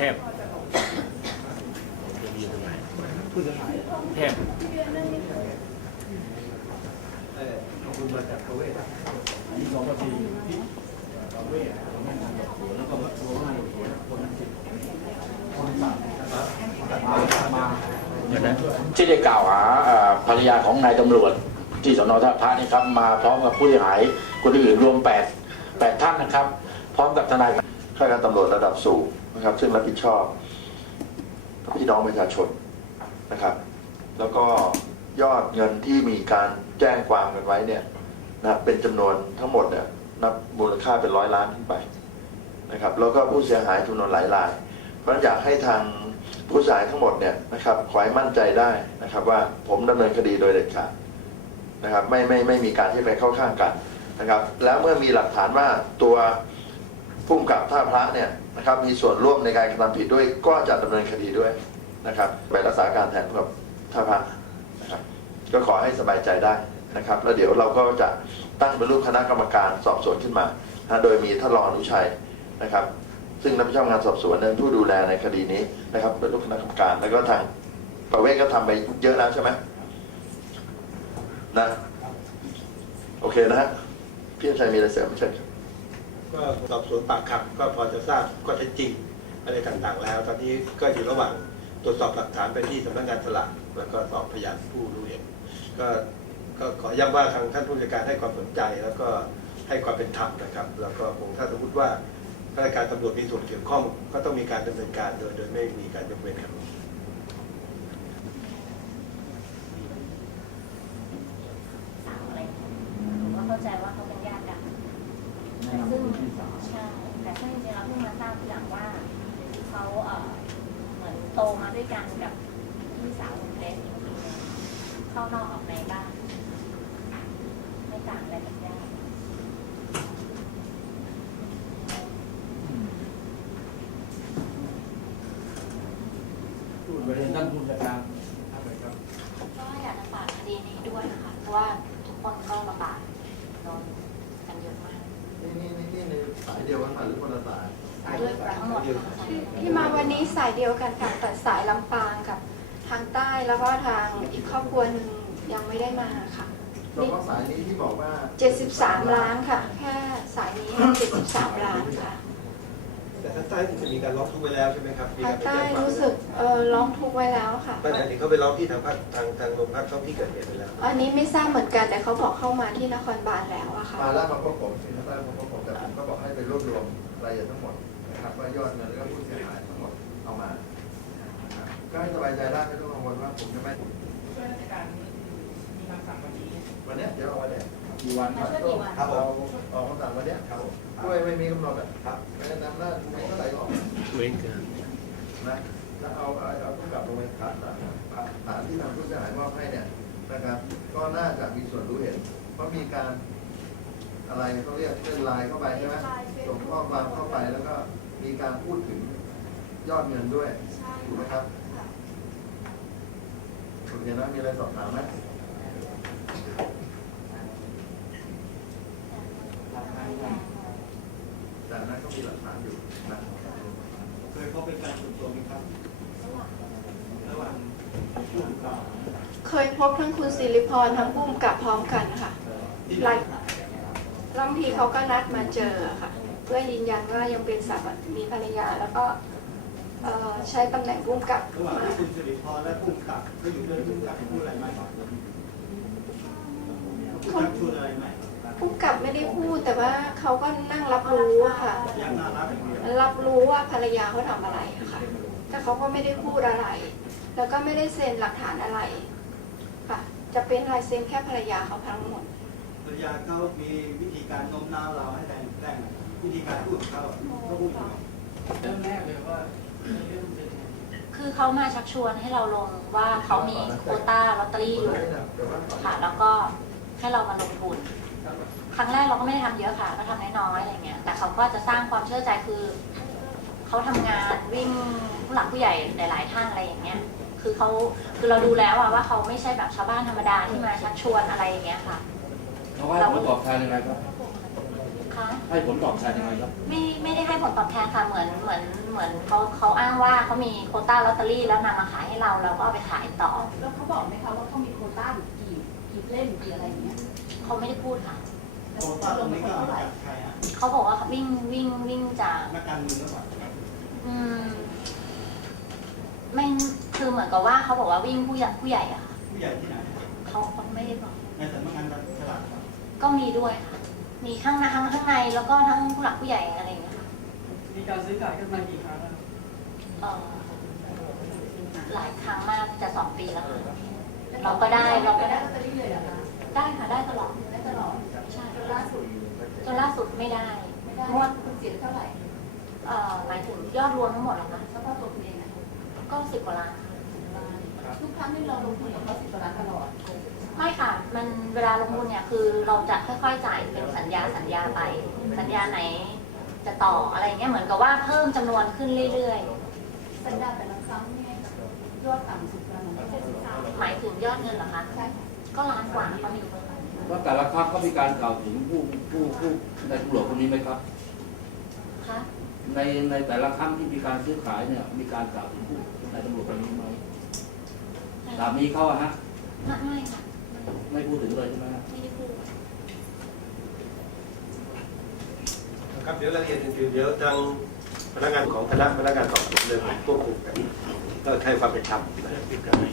ทพจะมีตรงไหนผู้เสียหายเทพเออของคุณมาจากประเวศอะที่สองก็ทีที่ประเวศของแม่นางดอกบัวแล้วก็วัดตัวงานดอกบัวคนนั้นสิคนสั่งมามาเดี๋ยวนะที่ได้กล่าวหาเอ่อภรรยาของนายตำรวจที่สนท่าพระนี่ครับมาพร้อมกับผู้เสียหายคนอื่นรวม8 8ท่านนะครับ พร้อมกับทนายข้าราชการตำรวจระดับสูง นะครับ ซึ่งรับผิดชอบพี่น้องประชาชนนะครับ แล้วก็ยอดเงินที่มีการแจ้งความกันไว้เนี่ยนะครับเป็นจำนวนทั้งหมดเนี่ยนับมูลค่าเป็นร้อยล้านขึ้นไปนะครับ แล้วก็ผู้เสียหายจำนวนหลายราย เพราะอยากให้ทางผู้เสียหายทั้งหมดเนี่ยนะครับขอให้มั่นใจได้นะครับ ว่าผมดำเนินคดีโดยเด็ดขาดนะครับ ไม่ไม่ไม่มีการที่ไปเข้าข้างกันนะครับ แล้วเมื่อมีหลักฐานว่าตัวผู้กำกับท่าพระเนี่ย นะครับมีส่วนร่วมในการกระทำผิดด้วยก็จะดำเนินคดีด้วยนะครับไปรักษาการแทนผู้กับท่าพระนะครับก็ขอให้สบายใจได้นะครับ แล้วเดี๋ยวเราก็จะตั้งเป็นรูปคณะกรรมการสอบสวนขึ้นมานะโดยมีท่านรองอนุชัยนะครับ ซึ่งรับผิดชอบงานสอบสวนเป็นผู้ดูแลในคดีนี้นะครับเป็นรูปคณะกรรมการ แล้วก็ทางประเวศก็ทำไปเยอะแล้วใช่ไหมนะโอเคนะฮะพี่ชัยมีอะไรเสริมไหมเชิญครับ ก็สอบสวนปากคำก็พอจะทราบข้อเท็จจริงอะไรต่างๆ แล้ว ตอนนี้ก็อยู่ระหว่างตรวจสอบหลักฐานไปที่สำนักงานสลากแล้วก็สอบพยานผู้รู้เห็นก็ก็ขอย้ำว่าทางท่านผู้จัดการให้ความสนใจแล้วก็ให้ความเป็นธรรมนะครับ แล้วก็คงถ้าสมมติว่าข้าราชการตำรวจมีส่วนเกี่ยวข้อง ก็ต้องมีการดำเนินการโดยโดยไม่มีการยกเว้นครับ สาวอะไรอย่างเงี้ยหนูก็เข้าใจว่าเขาเป็นญาติกัน แต่ซึ่งใช่แต่ซึ่งจริงๆเราเพิ่งมาทราบทีหลังว่าเขาเอ่อเห มาด้วยกันกับพี่สาวคุณเกรซอีกทีหนึงเข้านอกออกในบ้านไม่ต่างอะไรกับญาติพูดไปเลยท่านผู้จัดการท่านเลยครับก็อยากจะฝากคดีนี้ด้วยนะคะเพราะว่าทุกคนก็ลำบากโดนกันเยอะมากนี่นี่นี่ในสายเดียวกันหรือคนละสาย ด้วยทั้งหมดทั้งสายที่มาวันนี้สายเดียวกันค่ะแต่สายลำปางกับทางใต้แล้วก็ทางอีกครอบครัวหนึ่งยังไม่ได้มาค่ะเฉพาะสายนี้ที่บอกว่า 73 ล้านค่ะ แค่สายนี้ 73 ล้านค่ะ แต่ทางใต้จะมีการร้องทุกข์ไว้แล้วใช่ไหมครับมีทางการไปใต้แจ้งความรู้สึกเออร้องทุกข์ไว้แล้วค่ะ ไม่แต่ที่เขาไปร้องที่ทางภาคทางทางโรงพักท้องที่เกิดเหตุไปแล้ว อันนี้ไม่ทราบเหมือนกันแต่เขาบอกเข้ามาที่นครบาลแล้วอะค่ะ มาแล้วมาพบผมสินค้ามาพบผมแต่ผมก็บอกให้ไปรวบรวมรายละเอียดทั้งหมด นะครับว่ายอดเงินแล้วก็ผู้เสียหายทั้งหมดเอามานะครับก็ให้สบายใจได้ไม่ต้องกังวลว่าผมจะไม่วันเนี้ยเดี๋ยวเอาวันเนี้ยกี่วันครับช่วยกี่วันครับเราออกคำสั่งวันเนี้ยครับผมด้วยไม่มีกำหนดอะครับไม่ได้นำหน้าไม่เท่าไหร่ออกเว้นเกินนะแล้วเอาเอาเอาต้องกลับลงไปฐานฐานที่ทางผู้เสียหายมอบให้เนี่ยนะครับ ก็น่าจะมีส่วนรู้เห็น เพราะมีการอะไรเขาเรียกเป็นไลน์เข้าไปใช่ไหมส่งข้อความเข้าไปแล้วก็ มีการพูดถึงยอดเงินด้วยถูกไหมครับโอเคนะมีอะไรสอบถามไหมแต่นั้นก็มีหลักฐานอยู่นะเคยพบเป็นการส่วนตัวไหมครับ ระหว่างผู้ถูกกล่าวหาเคยพบทั้งคุณสิริพรทั้งปุ้มกับพร้อมกันค่ะ ที่ไลน์บางทีเขาก็นัดมาเจอค่ะเพื่อยืนยันว่ายังเป็นสามีภรรยา แล้วก็ใช้ตำแหน่งปุ้มกับระหว่างที่คุณสิริพรและผู้กำกับก็อยู่ด้วยผู้กำกับพูดอะไรไหมพูดชักชวนอะไรไหมปุ้มกับไม่ได้พูดแต่ว่าเขาก็นั่งรับรู้ค่ะ รับรู้ว่าภรรยาเขาทำอะไรค่ะ แต่เขาก็ไม่ได้พูดอะไร แล้วก็ไม่ได้เซ็นหลักฐานอะไร ค่ะ จะเป็นลายเซ็นแค่ภรรยาเขาทั้งหมดภรรยาเขามีวิธีการโน้มน้าวเราให้แรงแรง วิธีการพูดของเขาเขาพูดยังไงเริ่มแรกเลยว่าคือเขามาชักชวนให้เราลงว่าเขามีโควต้าลอตเตอรี่อยู่ค่ะ แล้วก็ให้เรามาลงทุน ครั้งแรกเราก็ไม่ได้ทำเยอะค่ะ ก็ทำน้อยๆอะไรเงี้ย แต่เขาก็จะสร้างความเชื่อใจคือ เขาทำงานวิ่งผู้หลักผู้ใหญ่หลาย ๆ ท่านอะไรอย่างเงี้ย คือเขาคือเราดูแล้วอะว่าเขาไม่ใช่แบบชาวบ้านธรรมดาที่มาชักชวนอะไรอย่างเงี้ยค่ะเขาว่าผลตอบแทนยังไงครับเขา คะให้ผลตอบแทนยังไงครับ ไม่ไม่ได้ให้ผลตอบแทนค่ะเหมือนเหมือนเหมือนเขาเขาอ้างว่าเขามีโควต้าลอตเตอรี่แล้วนำมาขายให้เราเราก็เอาไปขายต่อแล้วเขาบอกไหมคะว่าเขามีโควต้าอยู่กี่กี่เล่มกี่อะไรอย่างเงี้ยเขาไม่ได้พูดค่ะโควต้าตรงนี้ก็เอามาจากใครฮะเขาบอกว่าวิ่งวิ่งวิ่งจากนักการเมืองหรือเปล่าครับอืมไม่คือเหมือนกับว่าเขาบอกว่าวิ่งผู้ใหญ่ผู้ใหญ่อะค่ะผู้ใหญ่ที่ไหนเขาเขาไม่ได้บอกในสำนักงานฉลากครับก็มีด้วยค่ะ มีข้างในทั้งข้างในแล้วก็ทั้งผู้หลักผู้ใหญ่อะไรอย่างเงี้ยค่ะมีการซื้อขายกันมากี่ครั้งแล้วเอ่อหลายครั้งมากจะสองปีแล้วค่ะเราก็ได้เราก็ได้ได้ลอตเตอรี่เลยเหรอคะได้ค่ะได้ตลอดได้ตลอดใช่จนล่าสุดจนล่าสุดไม่ได้ไม่ได้งวดคุณเสียเท่าไหร่เอ่อหมายถึงยอดรวมทั้งหมดเหรอคะแล้วก็ตัวคุณเองอะก็สิบกว่าล้านค่ะทุกครั้งที่เราลงทุนกับเขาสิบกว่าล้านตลอด ไม่ค่ะ มันเวลาลงทุนเนี่ยคือเราจะค่อยๆจ่ายเป็นสัญญาสัญญาไป สัญญาไหนจะต่ออะไรเงี้ยเหมือนกับว่าเพิ่มจำนวนขึ้นเรื่อยสัญญาแต่ละครั้งเนี่ยยอดต่ำสุดประมาณเจ็ดสิบสามๆ หมายถึงยอดเงินเหรอคะ ใช่ค่ะก็ล้านกว่าก็มีว่าแต่ละครั้งก็มีการกล่าวถึงผู้ผู้ผู้ในตำรวจคนนี้ไหมครับคะในในแต่ละครั้งที่มีการซื้อขายเนี่ยมีการกล่าวถึงผู้ในตำรวจคนนี้ไหมสามีเขาอะฮะ ไม่ไม่ค่ะ ไม่พูดถึงเลยใช่ไหมฮะ ไม่ได้พูด ครับเดี๋ยวรายละเอียดอื่นๆเดี๋ยวทางพนักงานของคณะพนักงานสอบสวนเลยควบคุมกันก็ให้ความเป็นธรรมนะครับ